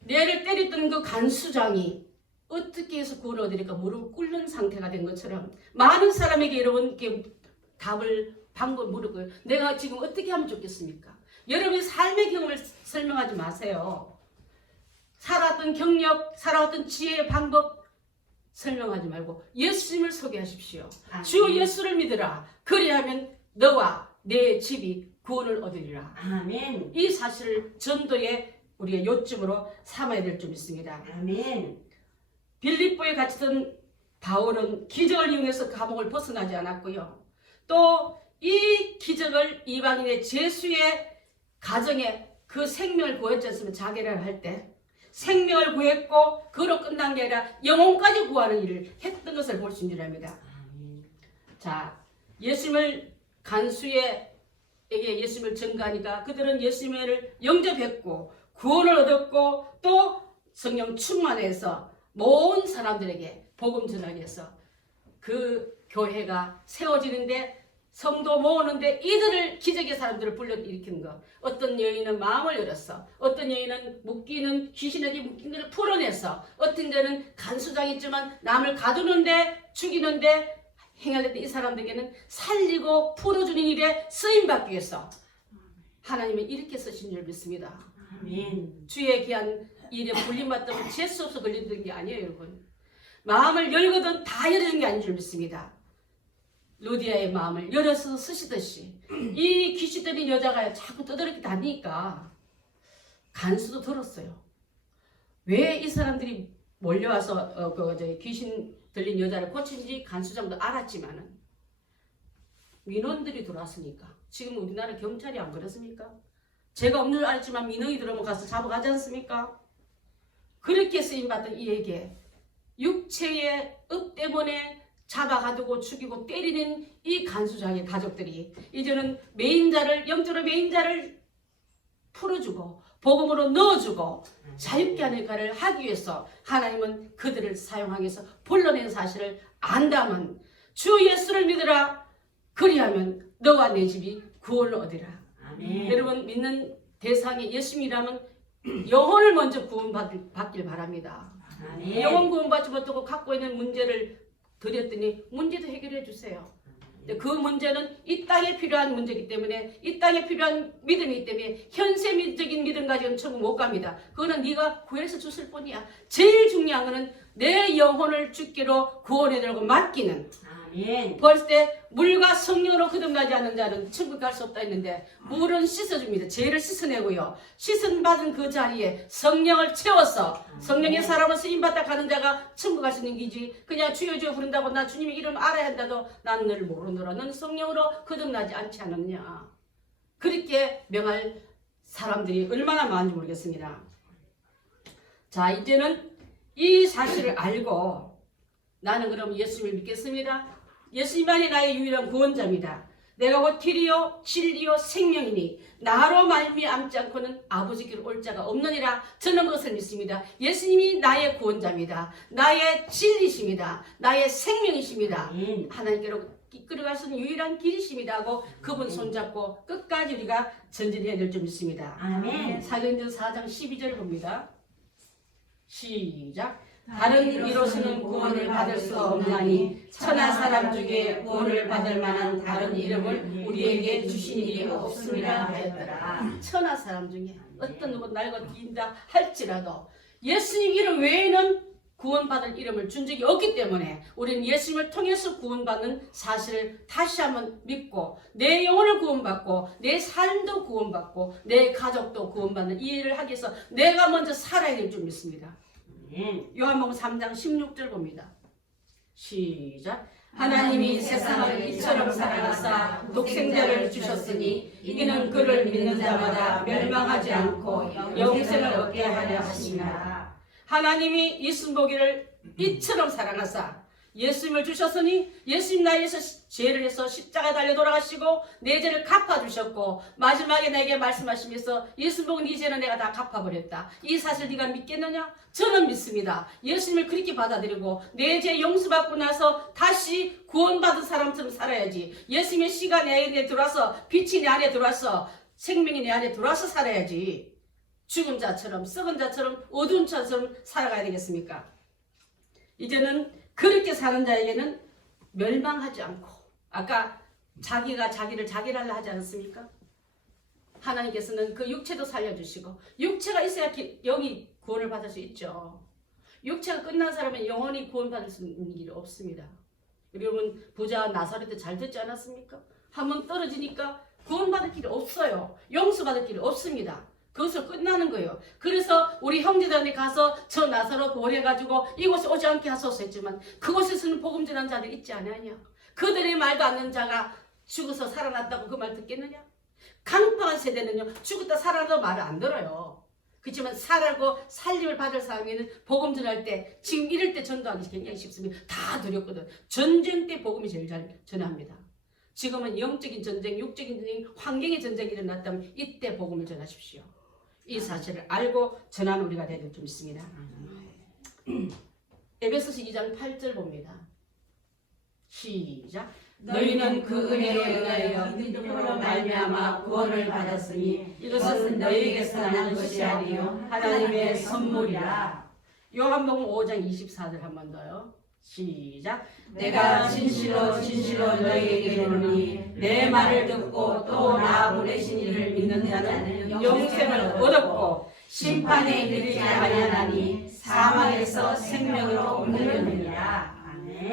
뇌를 때렸던 그 간수장이 어떻게 해서 구원을 얻으니까 무릎 꿇는 상태가 된 것처럼 많은 사람에게 여러분 답을 방법 물었고요. 내가 지금 어떻게 하면 좋겠습니까? 여러분의 삶의 경험을 설명하지 마세요. 살아왔던 경력, 살아왔던 지혜의 방법 설명하지 말고 예수님을 소개하십시오. 아멘. 주 예수를 믿으라. 그리하면 너와 내 집이 구원을 얻으리라. 아멘. 이 사실을 전도의 우리의 요점으로 삼아야 될 줄 믿습니다. 아멘. 빌립보에 갇히던 바울은 기적을 이용해서 감옥을 벗어나지 않았고요. 또 이 기적을 이방인의 제수의 가정에 그 생명을 구했지 않습니까? 자결을 할 때 생명을 구했고 그로 끝난 게 아니라 영혼까지 구하는 일을 했던 것을 볼 수 있는 줄 압니다. 자, 예수님을 간수에게 예수님을 전가하니까 그들은 예수님을 영접했고 구원을 얻었고 또 성령 충만해서 모든 사람들에게 복음 전하기 위해서 그 교회가 세워지는데 성도 모으는데 이들을 기적의 사람들을 불러일으키는 것. 어떤 여인은 마음을 열었어. 어떤 여인은 묶이는 귀신에게 묶인 것을 풀어내서 어떤 데는 간수장이 있지만 남을 가두는데 죽이는데 행할 때 이 사람들에게는 살리고 풀어주는 일에 쓰임받기 위해서 하나님은 이렇게 쓰신 줄 믿습니다. 아멘. 주의 귀한 일에 불림받다면 재수 없어 걸리는 게 아니에요, 여러분. 마음을 열거든 다 열어준 게 아닌 줄 믿습니다. 루디아의 마음을 열어서 쓰시듯이 이 귀신 들린 여자가 자꾸 떠들게 다니니까 간수도 들었어요. 왜 이 사람들이 몰려와서 귀신 들린 여자를 고친지 간수장도 알았지만은 민원들이 들어왔으니까 지금 우리나라 경찰이 안 그렇습니까? 죄가 없는 줄 알지만 민원이 들어오면 가서 잡아가지 않습니까? 그렇게 쓰임받던 이에게 육체의 업 때문에 잡아가두고 죽이고 때리는 이 간수장의 가족들이 이제는 영적으로 메인자를 풀어주고 복음으로 넣어주고 자유케 하는 일을 하기 위해서 하나님은 그들을 사용하기 위해서 불러낸 사실을 안다면 주 예수를 믿으라. 그리하면 너와 내 집이 구원을 얻으라. 아멘. 여러분 믿는 대상이 예수님이라면 영혼을 먼저 구원받길 바랍니다. 아멘. 영혼 구원받지 못하고 갖고 있는 문제를 드렸더니 문제도 해결해 주세요. 그 문제는 이 땅에 필요한 문제이기 때문에 이 땅에 필요한 믿음이기 때문에 현세적인 믿음 가지고는 천국 못 갑니다. 그거는 네가 구해서 줬을 뿐이야. 제일 중요한 거는 내 영혼을 주께로 구원해달라고 맡기는. 아멘. 벌써 때 물과 성령으로 거듭나지 않는 자는 천국 갈 수 없다 했는데 물은 씻어줍니다. 죄를 씻어내고요. 씻음받은 그 자리에 성령을 채워서 성령의 사람을 쓰임받다 가는 자가 천국 갈 수 있는 기지. 그냥 주여 주여 부른다고 나 주님의 이름 알아야 한다도 난 너를 모르노라. 너는 성령으로 거듭나지 않지 않느냐. 그렇게 명할 사람들이 얼마나 많은지 모르겠습니다. 자, 이제는 이 사실을 알고 나는 그럼 예수님을 믿겠습니다. 예수님만이 나의 유일한 구원자입니다. 내가 곧 길이요 진리요 생명이니 나로 말미암지 않고는 아버지께로 올 자가 없느니라. 저는 그것을 믿습니다. 예수님이 나의 구원자입니다. 나의 진리십니다. 나의 생명이십니다. 하나님께로 이끌어갈 수 있는 유일한 길이십니다 하고 그분 손잡고 끝까지 우리가 전진해야 될 줄 믿습니다. 아멘. 사도행전 4장 12절 봅니다. 시작. 다른 이로서는 구원을 받을 수 없나니 천하 사람 중에 구원을 받을 만한 다른 이름을 우리에게 주신 일이 없음이라 하였더라. 천하 사람 중에 어떤 누구 날고 뛴다 할지라도 예수님 이름 외에는 구원받을 이름을 준 적이 없기 때문에 우리는 예수님을 통해서 구원받는 사실을 다시 한번 믿고 내 영혼을 구원받고 내 삶도 구원받고 내 가족도 구원받는 이 일을 하기 위해서 내가 먼저 살아야 될 줄 믿습니다. 요한복음 3장 16절 봅니다. 시작. 하나님이 세상을 이처럼 사랑하사 독생자를 주셨으니 이는 그를 믿는 자마다 멸망하지 않고 영생을 얻게 하려 하심이라. 하나님이 이순복이를 이처럼 사랑하사 예수님을 주셨으니 예수님 나에서 죄를 해서 십자가에 달려 돌아가시고 내 죄를 갚아주셨고 마지막에 내게 말씀하시면서 이순복은 이 죄는 내가 다 갚아버렸다. 이 사실 네가 믿겠느냐? 저는 믿습니다. 예수님을 그렇게 받아들이고 내 죄 용서받고 나서 다시 구원받은 사람처럼 살아야지. 예수님의 시가 내 안에 들어와서 빛이 내 안에 들어와서 생명이 내 안에 들어와서 살아야지. 죽은 자처럼 썩은 자처럼 어두운 자처럼 살아가야 되겠습니까? 이제는 그렇게 사는 자에게는 멸망하지 않고 아까 자기가 자기를 자기랄라 하지 않습니까? 하나님께서는 그 육체도 살려주시고 육체가 있어야 영이 구원을 받을 수 있죠. 육체가 끝난 사람은 영원히 구원받을 수 있는 일이 없습니다. 여러분 부자 나사렛도 잘 듣지 않았습니까? 한번 떨어지니까 구원받을 길이 없어요. 용서받을 길이 없습니다. 그것을 끝나는 거예요. 그래서 우리 형제들한테 가서 저 나사로 보내가지고 이곳에 오지 않게 하소서 했지만 그곳에서는 복음 전하는 자들이 있지 않느냐? 그들의 말도 않는 자가 죽어서 살아났다고 그 말 듣겠느냐? 강팍한 세대는요 죽었다 살아나도 말을 안 들어요. 그렇지만 살아고 살림을 받을 사람에는 복음 전할 때 지금 이럴 때 전도하기 굉장히 쉽습니다. 다 두렵거든. 전쟁 때 복음이 제일 잘 전합니다. 지금은 영적인 전쟁, 육적인 전쟁, 환경의 전쟁이 일어났다면 이때 복음을 전하십시오. 이 사실을 알고 전하는 우리가 되야 될 줄 믿습니다. 에베소서 2장 8절 봅니다. 시작. 너희는 그 은혜로 인하여 믿음으로 말미암아 구원을 받았으니 이것은 너희에게서 난 것이 아니요 하나님의 선물이라. 요한복음 5장 24절 한 번 더요. 시작. 내가 진실로 진실로 너희에게 이르노니 내 말을 듣고 또 나 보내신 이를 믿는 자는 영생을 얻었고 심판에 이르지 아니하나니 사망에서 생명으로 옮겨느니라.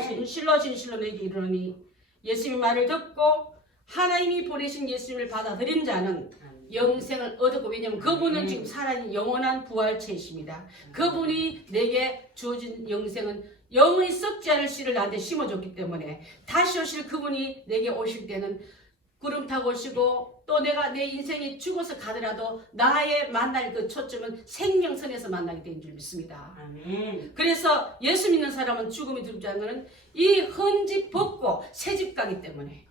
진실로 진실로 너희에게 이르노니 예수님의 말을 듣고 하나님이 보내신 예수님을 받아들인 자는 영생을 얻었고 왜냐하면 그분은 지금 살아있는 영원한 부활체이십니다. 그분이 내게 주어진 영생은 영원히 썩지 않을 씨를 나한테 심어줬기 때문에 다시 오실 그분이 내게 오실 때는 구름 타고 오시고 또 내가 내 인생이 죽어서 가더라도 나의 만날 그 초점은 생명선에서 만나게 된 줄 믿습니다. 아멘. 그래서 예수 믿는 사람은 죽음이 두렵지 않은 것은 이 헌집 벗고 새집 가기 때문에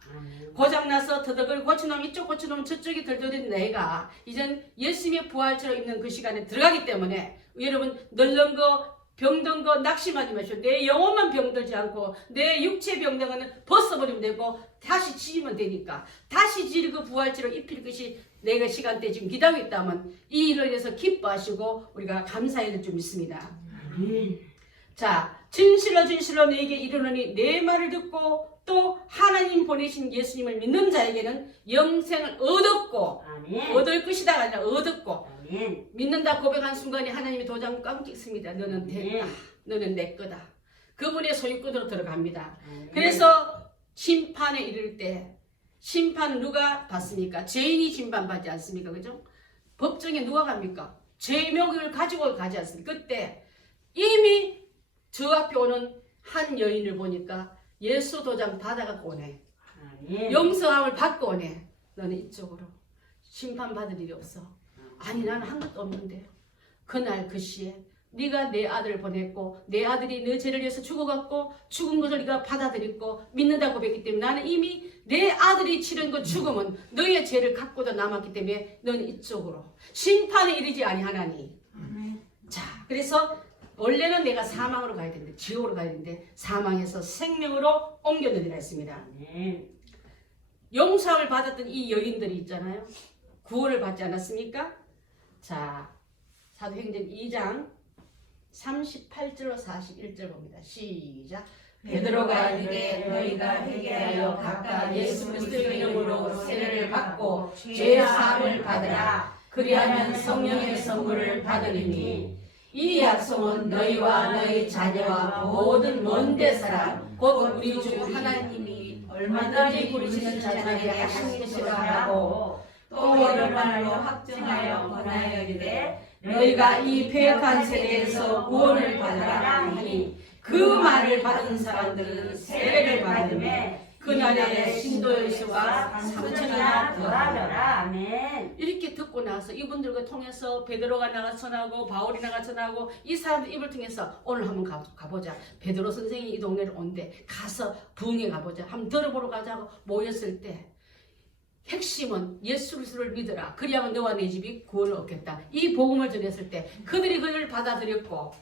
고장나서 더덕을 고쳐놓으면 이쪽 고쳐놓으면 저쪽이 덜덜인 내가 이젠 예수님의 부활처럼 있는 그 시간에 들어가기 때문에 여러분 늙는 거 병든 거 낙심하지 마시오. 내 영혼만 병들지 않고 내 육체 병든 벗어버리면 되고 다시 지으면 되니까 다시 지을 그 부활체로 입힐 것이 내가 시간대 지금 기다리고 있다면 이 일을 위해서 기뻐하시고 우리가 감사해야 될 줄 믿습니다. 자, 진실로 진실로 너에게 이르노니 내 말을 듣고 또 하나님 보내신 예수님을 믿는 자에게는 영생을 얻었고 아멘. 얻을 것이다가 아니라 얻었고 아멘. 믿는다 고백한 순간에 하나님이 도장 꽝 찍습니다. 너는 됐다. 너는 내 거다. 그분의 소유권으로 들어갑니다. 그래서 심판에 이를 때 심판은 누가 받습니까? 죄인이 심판받지 않습니까? 그죠? 법정에 누가 갑니까? 죄명을 가지고 가지 않습니까? 그때 이미 저 앞에 오는 한 여인을 보니까 예수 도장 받아갖고 오네. 영성함을 받고 오네. 너는 이쪽으로 심판받을 일이 없어. 아니 나는 한 것도 없는데 그날 그 시에 네가 내 아들을 보냈고 내 아들이 너 죄를 위해서 죽어갔고 죽은 것을 네가 받아들였고 믿는다고 고백했기 때문에 나는 이미 내 아들이 치른 그 죽음은 너의 죄를 갖고도 남았기 때문에 너는 이쪽으로 심판에 이르지 아니하나니. 자, 그래서 원래는 내가 사망으로 가야 되는데 지옥으로 가야 되는데 사망에서 생명으로 옮겨내리라 했습니다. 용서함을 받았던 이 여인들이 있잖아요. 구원을 받지 않았습니까? 자, 사도행전 2장 38절로 41절 봅니다. 시작. 베드로가 이르되 너희가 회개하여 각각 예수 그리스도의 이름으로 세례를 받고 죄 사함을 받으라. 그리하면 성령의 선물을 받으리니 이 약속은 너희와 너희 자녀와 모든 먼데 사람 곧 우리 주 하나님이 얼마든지 부르시는 자들에게 하신 것이라 하고 또 이런 말로 확증하여 권하여 이르되 너희가 이 패역한 세대에서 구원을 받으라 하니 그 말을 받은 사람들은 세례를 받음에 그날에 신도의 수가 3천이나 더하더라. 아멘. 이렇게 듣고 나서 이분들과 통해서 베드로가 나가 전하고 바울이 나가 전하고 이 사람들 입을 통해서 오늘 한번 가보자. 베드로 선생이 이 동네를 온대. 가서 부흥에 가보자. 한번 들어보러 가자고 모였을 때 핵심은 예수 그리스도를 믿으라. 그리하면 너와 내 집이 구원을 얻겠다. 이 복음을 전했을 때 그들이 그를 받아들였고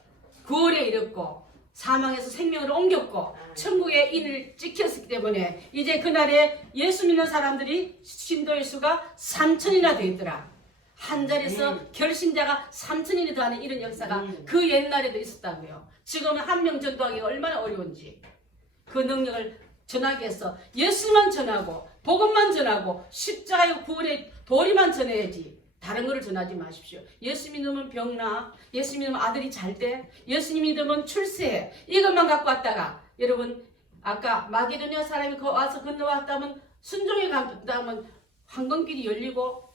구원에 이르고 사망에서 생명으로 옮겼고 천국의 인을 지켰기 때문에 이제 그날에 예수 믿는 사람들이 신도의 수가 3천이나 되었더라. 한 자리에서 결신자가 3천인이 더하는 이런 역사가 그 옛날에도 있었다고요. 지금은 한 명 전도하기가 얼마나 어려운지 그 능력을 전하기 위해서 예수만 전하고 복음만 전하고 십자가의 구원의 도리만 전해야지 다른 거를 전하지 마십시오. 예수 믿으면 병나, 예수 믿으면 아들이 잘 돼, 예수 믿으면 출세해. 이것만 갖고 왔다가 여러분 아까 마게도냐 사람이 와서 건너왔다면 순종에 갔다면 황금길이 열리고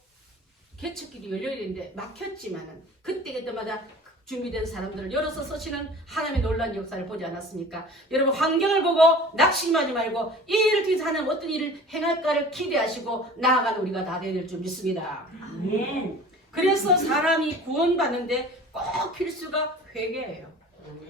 개척길이 열려야 되는데 막혔지만은 그때마다 준비된 사람들을 열어서 쓰시는 하나님의 놀라운 역사를 보지 않았습니까? 여러분 환경을 보고 낙심하지 말고 이 일을 통해서 하나님 어떤 일을 행할까를 기대하시고 나아가는 우리가 다 되어야 될 줄 믿습니다. 아멘. 그래서 사람이 구원받는데 꼭 필수가 회개예요.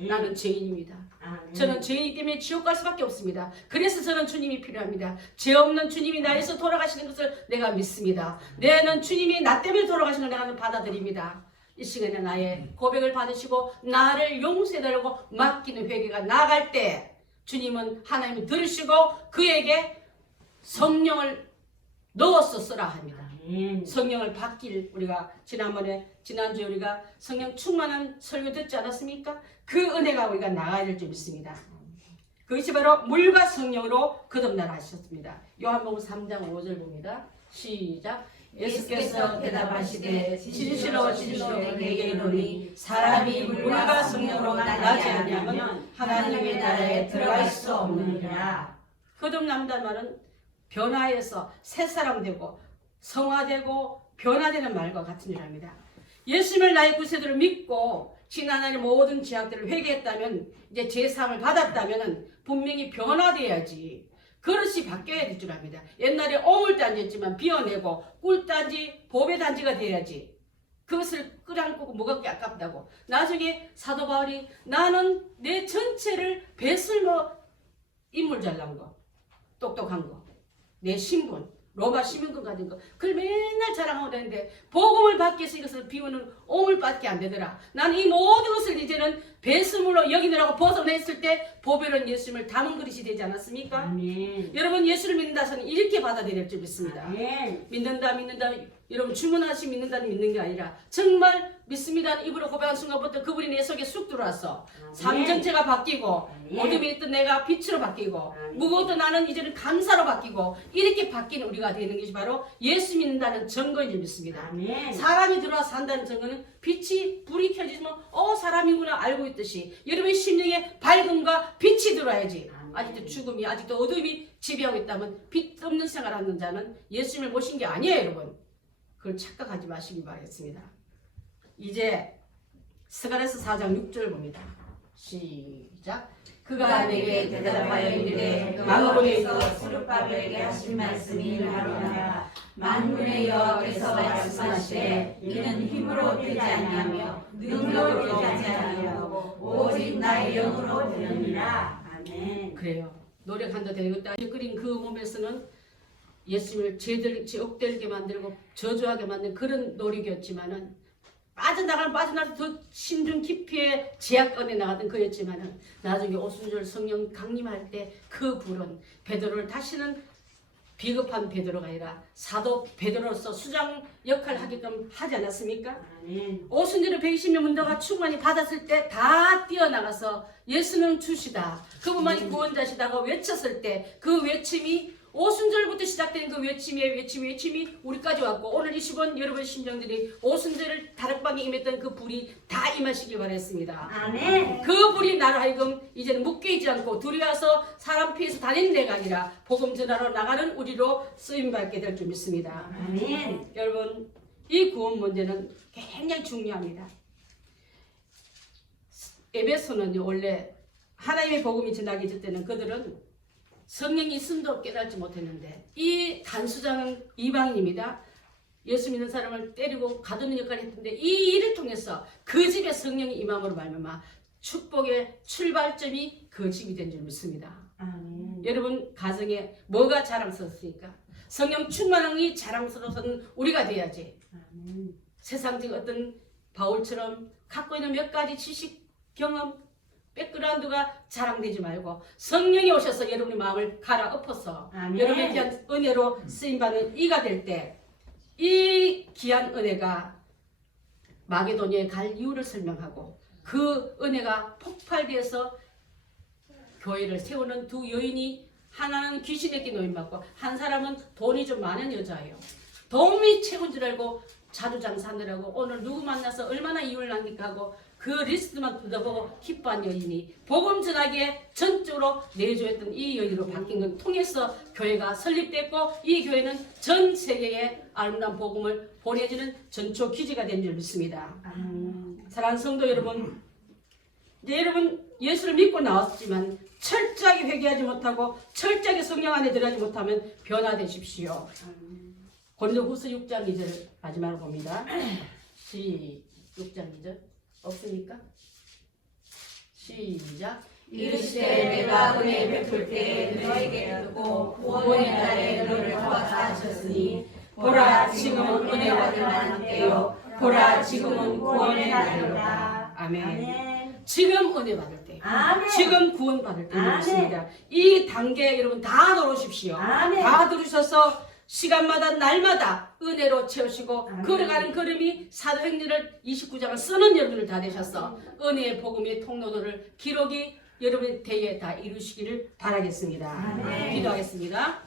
나는 죄인입니다. 아멘. 저는 죄인이기 때문에 지옥 갈 수밖에 없습니다. 그래서 저는 주님이 필요합니다. 죄 없는 주님이 나에서 돌아가시는 것을 내가 믿습니다. 내는 주님이 나 때문에 돌아가시는 걸 내가 받아들입니다. 이 시간에 나의 고백을 받으시고 나를 용서해달라고 맡기는 회개가 나아갈 때 주님은 하나님이 들으시고 그에게 성령을 넣어서 쓰라 합니다. 성령을 받길 우리가 지난주에 우리가 성령 충만한 설교 듣지 않았습니까? 그 은혜가 우리가 나가야 될 줄 믿습니다. 그것이 바로 물과 성령으로 거듭나라 하셨습니다. 요한복음 3장 5절 봅니다. 시작. 예수께서 대답하시되 진실로 진실로 내게 이르노니 사람이 물과 성령으로 나지 않으면 하나님의 나라에 들어갈 수 없느니라. 거듭난다는 말은 변화해서 새 사람 되고 성화되고 변화되는 말과 같은 일입니다. 예수님을 나의 구세주로 믿고 지난날의 모든 죄악들을 회개했다면 이제 제사함을 받았다면 분명히 변화돼야지. 그릇이 바뀌어야 될 줄 압니다. 옛날에 오물단지였지만 비워내고 꿀단지, 보배단지가 돼야지. 그것을 끌어안고 무겁게 아깝다고. 나중에 사도 바울이 나는 내 전체를 배설로 인물 잘난 거, 똑똑한 거, 내 신분, 로마 시민권 가진 거 그걸 맨날 자랑하고 다니는데 복음을 받기 위해서 이것을 비우는 오물밖에 안 되더라. 나는 이 모든 것을 이제는 배설물로 여기느라고 벗어냈을 때 보배로운 예수님을 담은 그릇이 되지 않았습니까? 아멘. 여러분 예수를 믿는다 저는 이렇게 받아들일 줄 믿습니다. 아멘. 믿는다 여러분 주문하시 믿는다는 믿는 게 아니라 정말 믿습니다는 입으로 고백한 순간부터 그분이 내 속에 쑥 들어와서 삶 전체가 바뀌고 아멘. 어둠에 있던 내가 빛으로 바뀌고 아멘. 무거웠던 나는 이제는 감사로 바뀌고 이렇게 바뀌는 우리가 되는 것이 바로 예수 믿는다는 증거인 줄 믿습니다. 아멘. 사람이 들어와서 산다는 증거는 빛이 불이 켜지면 사람이구나 알고 있듯이 여러분의 심령에 밝음과 빛이 들어와야지. 아직도 죽음이 아직도 어둠이 지배하고 있다면 빛 없는 생활하는 자는 예수님을 모신 게 아니에요 여러분. 그걸 착각하지 마시기 바라겠습니다. 이제 스가랴서 4장 6절 봅니다. 시작. 그가 내게 대답하여 이르되 마음에서 스룹바벨에게 하신 말씀이 이러하노라. 만군의 여호와께서 말씀하시되 이는 힘으로 되지 아니하며 능력으로 되지 아니하고 오직 나의 영으로 되느니라. 아멘. 그래요. 노력한다 되겠다. 끓인 그 몸에서는 예수님을 죄악되게 만들고 저주하게 만든 그런 노력이었지만은 빠져나가서 더 심중 깊이의 제약권에 나가던 그였지만은 나중에 오순절 성령 강림할 때 그 불은 베드로를 다시는 비겁한 베드로가 아니라 사도 베드로로서 수장 역할을 하게끔 하지 않았습니까? 아멘. 오순절에 120명 문도가 충만히 받았을 때 다 뛰어나가서 예수는 주시다, 그분만이 구원자시다고 외쳤을 때 그 외침이 오순절부터 시작된 그 외침이 우리까지 왔고, 오늘 이 시간 여러분 심정들이 오순절을 다락방에 임했던 그 불이 다 임하시길 바랬습니다. 아멘. 그 불이 나로 하여금 이제는 묶이지 않고 두려워서 사람 피해서 다니는 데가 아니라 복음 전하러 나가는 우리로 쓰임받게 될 줄 믿습니다. 아멘. 여러분, 이 구원 문제는 굉장히 중요합니다. 에베소는요, 원래 하나님의 복음이 전하기 전때는 그들은 성령이 있음도 깨닫지 못했는데, 이 단수장은 이방인입니다. 예수 믿는 사람을 때리고 가두는 역할을 했는데, 이 일을 통해서 그 집에 성령이 임함으로 말미암아 축복의 출발점이 그 집이 된 줄 믿습니다. 아멘. 여러분 가정에 뭐가 자랑스럽습니까? 성령 충만함이 자랑스러워서는 우리가 돼야지. 아멘. 세상적 어떤 바울처럼 갖고 있는 몇 가지 지식, 경험, 백그라운드가 자랑되지 말고 성령이 오셔서 여러분의 마음을 갈아엎어서 아멘. 여러분의 귀한 은혜로 쓰임받는 이가 될 때, 이 귀한 은혜가 마게도니아에 갈 이유를 설명하고, 그 은혜가 폭발되어서 교회를 세우는 두 여인이, 하나는 귀신에게 노임받고 한 사람은 돈이 좀 많은 여자예요. 돈이 최고인 줄 알고 자주 장사하느라고 오늘 누구 만나서 얼마나 이윤을 남길까 하고 그 리스트만 뜯어보고 기뻐한 여인이 복음 전하기에 전적으로 내조했던 이 여인으로 바뀐 걸 통해서 교회가 설립됐고, 이 교회는 전 세계에 아름다운 복음을 보내주는 전초 기지가 된 줄 믿습니다. 아멘. 사랑하는 성도 여러분, 이제 여러분 예수를 믿고 나왔지만 철저하게 회개하지 못하고 철저하게 성령 안에 들어가지 못하면 변화되십시오. 고린도후서 6장 2절 마지막으로 봅니다. 6장 2절 없습니까? 시작. 이르시되 내가 은혜 베풀 때 너에게 듣고 구원의 날에 너를 도와다 하셨으니 보라 지금은 은혜 받을 만한 때요 보라 지금은 구원의 날이로다. 아멘. 아멘. 지금 은혜 받을 때, 아멘. 지금 구원 받을 때인 것 아멘. 같습니다. 이 단계 여러분 다 들어오십시오. 아멘. 다 들으셔서 시간마다 날마다 은혜로 채우시고 아멘. 걸어가는 걸음이 사도행전을 29장을 쓰는 여러분을 다 되셔서 은혜의 복음의 통로들을 기록이 여러분의 대에 다 이루시기를 바라겠습니다. 아멘. 기도하겠습니다.